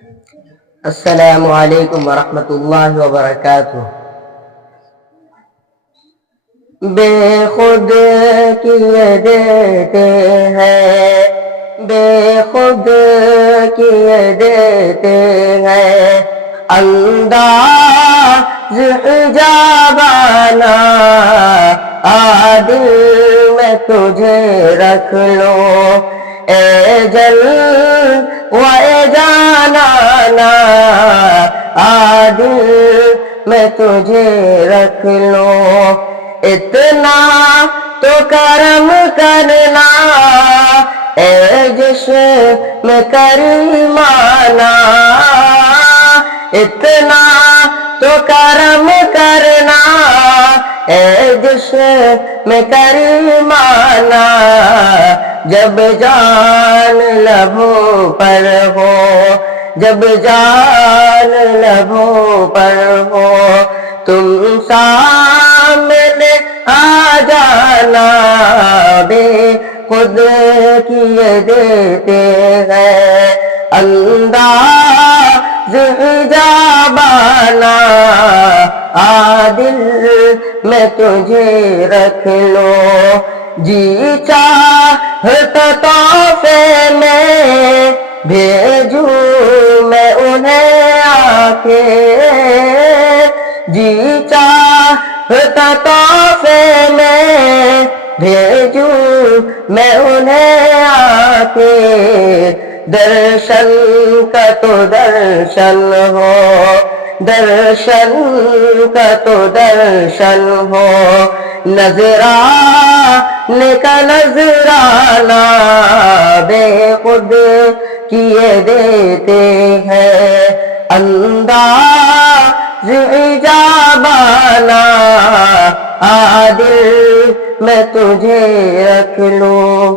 السلام علیکم ورحمۃ اللہ وبرکاتہ۔ بے خود کیے دیتے ہیں، بے خود کیے دیتے ہیں، انداز حجابانہ عادل میں تجھے رکھ لو، اے اے جانانا عادل میں تجھے رکھ لو، اتنا تو کرم کرنا اے جسم کریمانہ، اتنا تو کرم کرنا اے جسم کریمانہ، جب جان لبوں پر ہو، جب جان لبوں پر ہو، تم سامنے آ جانا، بے خود کیے دیتے ہیں، انداز حجابانہ عادل میں تجھے رکھ لو، جی چاہتا تحفے میں بھیجوں میں انہیں آ کے، جی چاہتا تحفے میں بھیجوں میں انہیں آ کے، درشن کا تو درشن ہو، درشن کا تو درشن ہو، نذرانے کا نذرانہ بے خود کیے دیتے ہیں، انداز حجابانہ عادل میں تجھے رکھ لوں۔